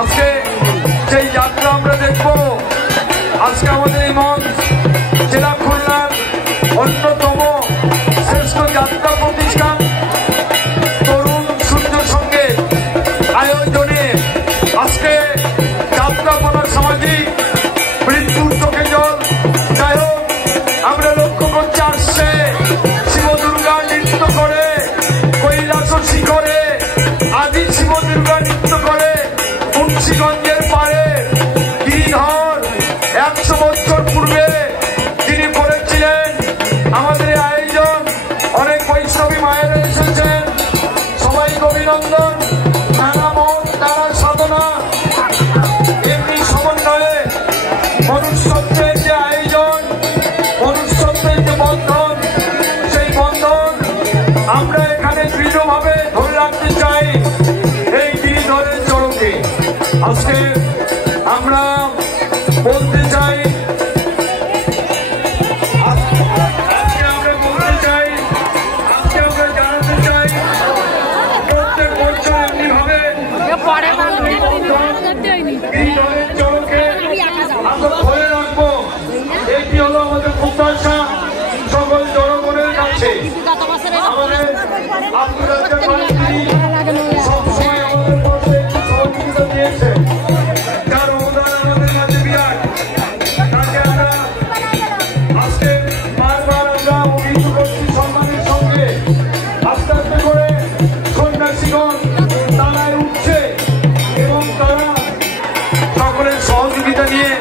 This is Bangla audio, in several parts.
আজকে যে যাত্রা আমরা দেখবো, আজকে আমাদের এই মঞ্চ জেলা খুলনার অন্যতম শ্রেষ্ঠ যাত্রা প্রতিষ্ঠান তরুণ সূর্য সঙ্গীত আয়োজনে আজকে যাত্রা বলার সামাজিক মৃত্যুর চোখে জল। যাই হোক, আমরা লক্ষ্য করছি আসছে শিব দুর্গা নৃত্য করে কৈলাস শিখরে, আদি শিব দুর্গা নৃত্য করে মুন্সিগঞ্জের পারে গিরিধর 100 বছর পূর্বে তিনি করেছিলেন। আমাদের আয়োজন অনেক বৈষ্ণবী মায়েরা এসেছেন, সবাইকে অভিনন্দন। নানা মত নানা সাধনা এমনি সমন্বয়ে মনুষ্যত্বের যে আয়োজন, মনুষ্যত্বের যে বন্ধন, সেই বন্ধন আমরা এখানে দৃঢ়ভাবে ধরে রাখতে চাই। এই গিরিধরের চরণে আজকে আমরা বলতে চাই, আজকে আমরা বলতে চাই, আজকে আমরা জানাতে চাই, প্রত্যেক বছর এমনিভাবে গিরিধরের চরণকে আমরা ধরে রাখবো। এটি হলো আমাদের প্রত্যাশা সকল জনগণের কাছে। আমাদের সবসময় আমাদের মধ্যে একটু সহযোগিতা দিয়েছে, যার অবদান আমাদের মাঝে বিরাট। তাকে আমরা আজকে বারবার আমরা অভিযোগ করছি সম্মানের সঙ্গে। আস্তে আস্তে করে সন্ন্যাসীগণ তারায় উঠছে এবং তারা সকলের সহযোগিতা নিয়ে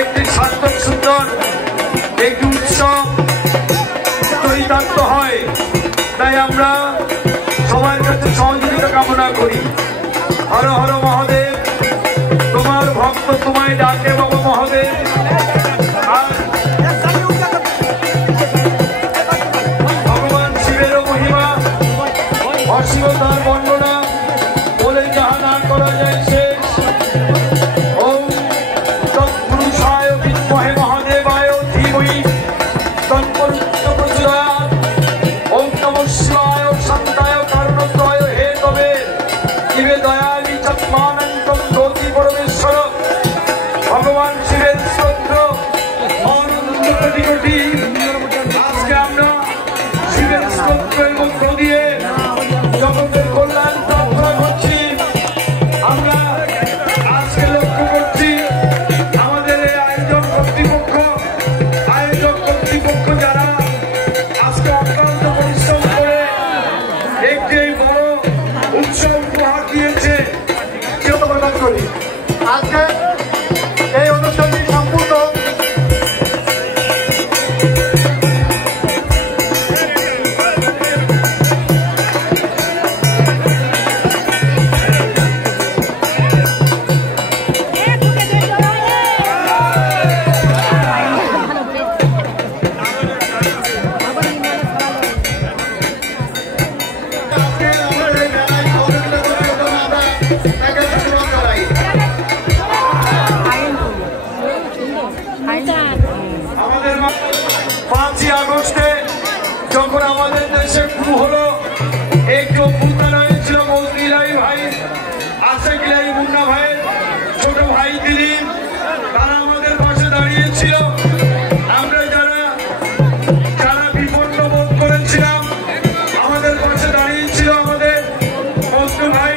একটি সার্থক সুন্দর একটি উৎসব চরিতার্থ হয়। তাই আমরা সবার কাছে সহযোগিতা কামনা করি। হর হর মহাদেব, তোমার ভক্ত তোমায় ডাকে বাবা মহাদেব। আর ভগবান শিবেরও মহিমা অসীমতার বর্ণনা বলে যাহা না করা যায় শেষ। ওম তৎপুরুষায় বিদ্মহে মহাদেবায় ধীমহি তৎপ্রচোদয়াৎ। ওম নমঃ শিবায় শান্তায় কারণত্রয় হে তবে শিবে দয়ামি চত্মানন্তম জ্যোতি পরমেশ্বর। ভগবান শিবের স্তোত্র অনন্ত কোটি কোটি। আজকে আমরা শিবের স্তোত্রের মধ্য দিয়ে জগতের কল্যাণ প্রার্থনা করছি। আমরা আজকে লক্ষ্য করছি আমাদের এই আয়োজক কর্তৃপক্ষ যারা আজকে অত্যন্ত পরিশ্রম করে একটি বড় উৎসব উপহার দিয়েছে, কেউ প্রকাশ করি। আজকে এই অনুষ্ঠানটি সম্পূর্ণ আমাদের 5ই আগস্টে যখন আমাদের দেশে শুরু হলো, একটু অভ্যুত্থান হয়েছিল মৌসুমী ভাই, আশা গিলাই মুন্না ভাইয়ের ছোট ভাই দিলীপ, তারা আমাদের পাশে দাঁড়িয়েছিল। আমরা যারা বিপন্ন বোধ করেছিলাম আমাদের পাশে দাঁড়িয়েছিল আমাদের মৌসুমী ভাই,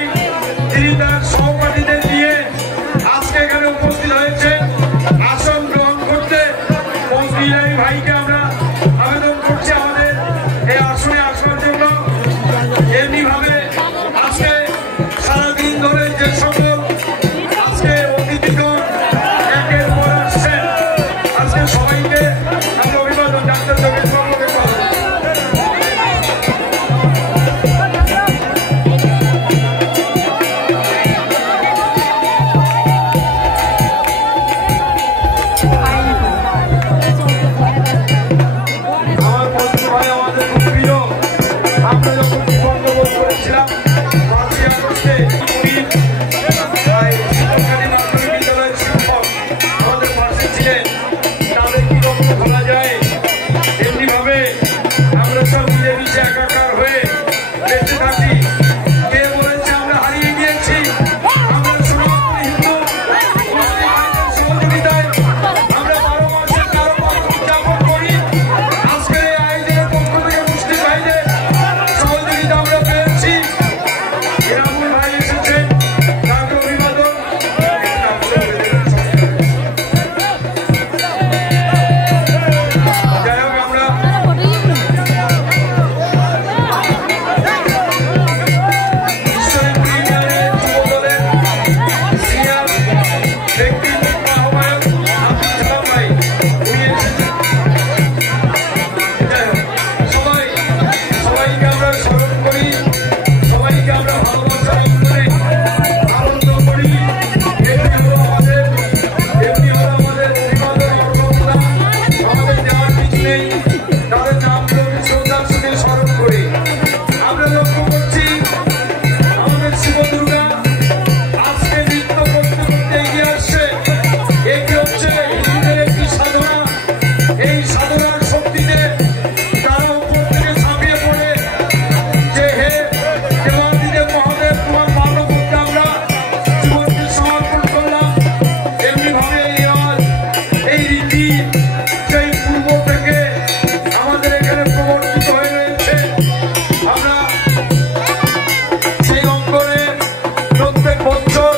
বছর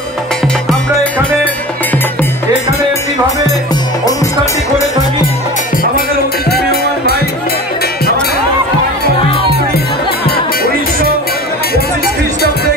আমরা এখানে এমনিভাবে অনুষ্ঠানটি করে থাকি। আমাদের অতিথি মেহমান ভাই আমাদের 1925 খ্রিস্টাব্দে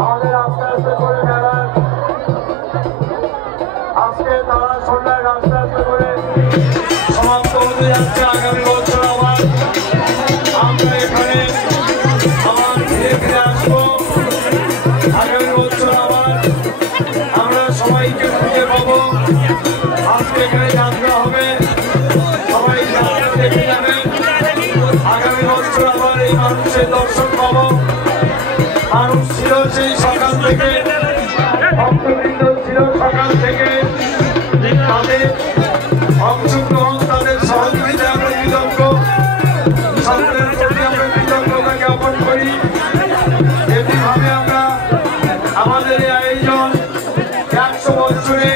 আমাদের আস্তে আস্তে করে মেলার আজকে তারা সন্ধ্যায় আস্তে আস্তে করে সমাপ্ত হতে যাচ্ছে। আগামী বছর আবার আমরা এখানে আবার ফিরে ফিরে আসবো। আগামী বছর আবার আমরা সবাইকে খুঁজে পাবো। আজকে এখানে যাত্রা হবে, সবাই যাত্রা দেখে যাবেন। আগামী বছর আবার এই মানুষের দর্শন পাবো। মানুষ ছিল সেই সকাল থেকে, ভক্তবৃন্দ ছিল সকাল থেকে, তাদের অংশগ্রহণ, তাদের সহযোগিতা আমরা কৃতজ্ঞ। সকলের প্রতি আমরা কৃতজ্ঞতা জ্ঞাপন করি। এমনিভাবে আমরা আমাদের এই আয়োজন 100 বছরে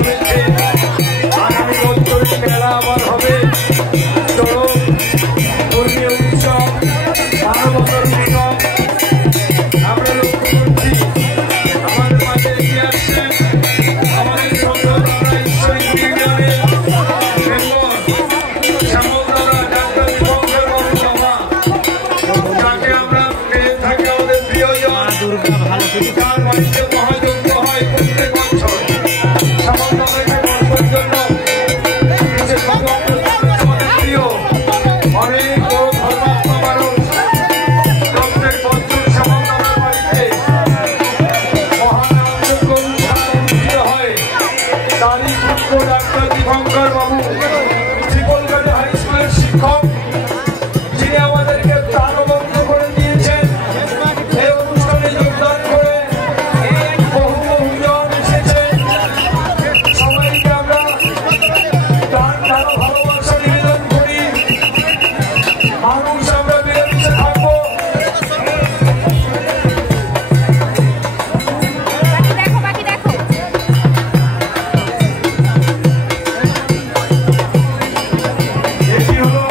চলেছে আগামী বছর মেলা আবার হবে চরম ধর্মীয় উৎসব মানবতার উৎসব আমরা লক্ষ্য করছি আমাদের মাঝে এগিয়ে আসছেন আমাদের সন্তানরা ঈশ্বরী বিজ্ঞানের মেম্বার শ্যামলদারা ডাক্তার দীপঙ্কর বাবু বাবা যাকে আমরা পেয়ে থাকি আমাদের প্রিয়জন তার বাড়িতে মহাযজ্ঞ হয় প্রত্যেক বছর শ্যামলদাদাকে বর্ষার জন্য আমাদের প্রিয় অনেক বড় ধর্মাত্মা মানুষ প্রত্যেক বছর শ্যামলদাদার বাড়িতে মহাযজ্ঞ অনুষ্ঠিত হয় তারই পুত্র ডাক্তার দীপঙ্কর বাবু শ্রীকলকাতা হাই স্কুলের শিক্ষক যিনি আমাদেরকে প্রাণবন্ত করে দিয়েছেন এই অনুষ্ঠানে যোগদান করে বহু বহুজন এসেছেন সবাইকে আমরা তার ভালো ভালোবাসা নিবেদন করি মানুষ আমরা মিলেমিশে থাকবো এটি হলো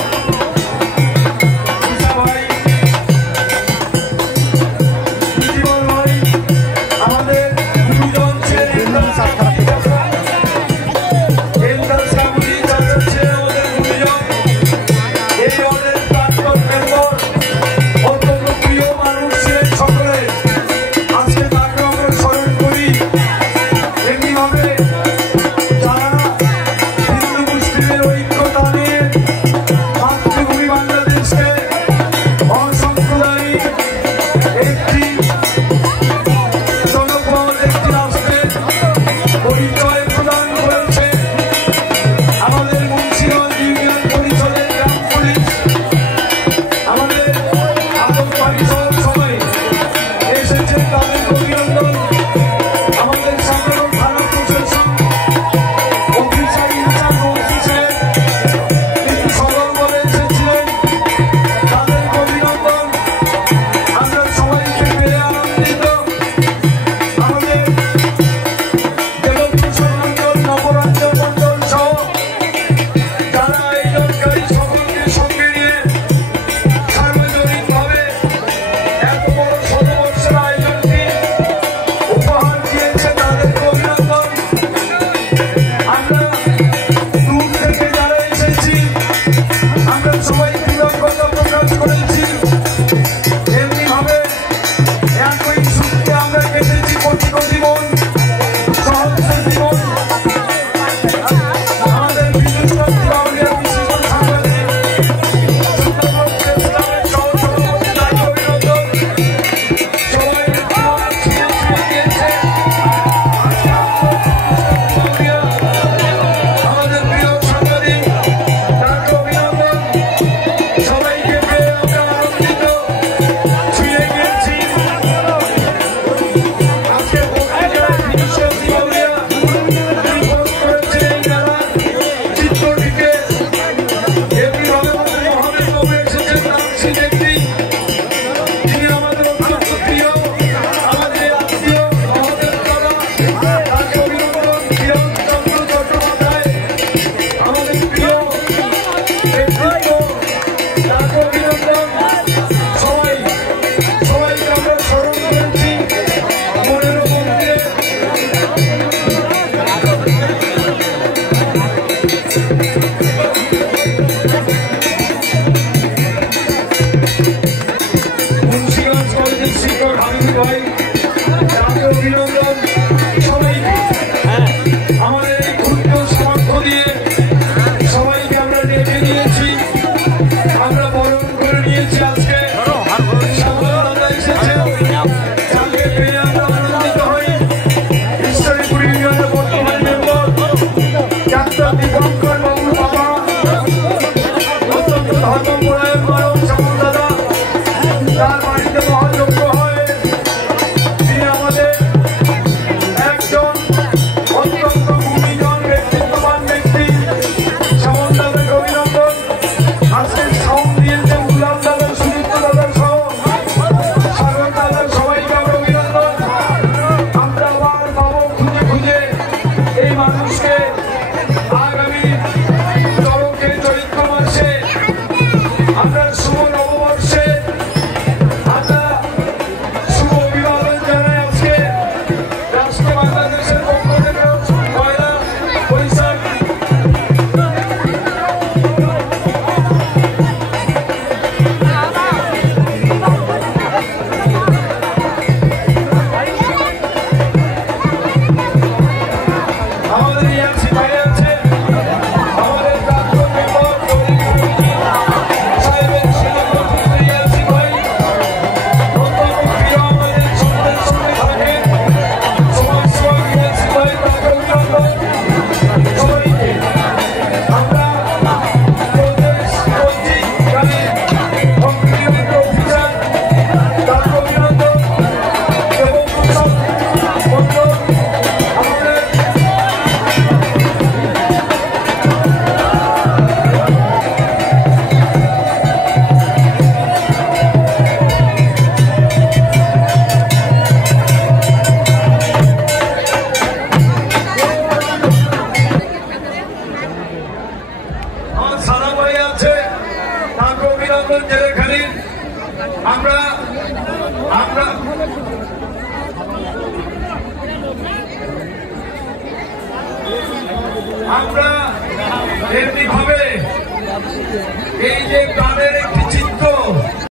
থেকে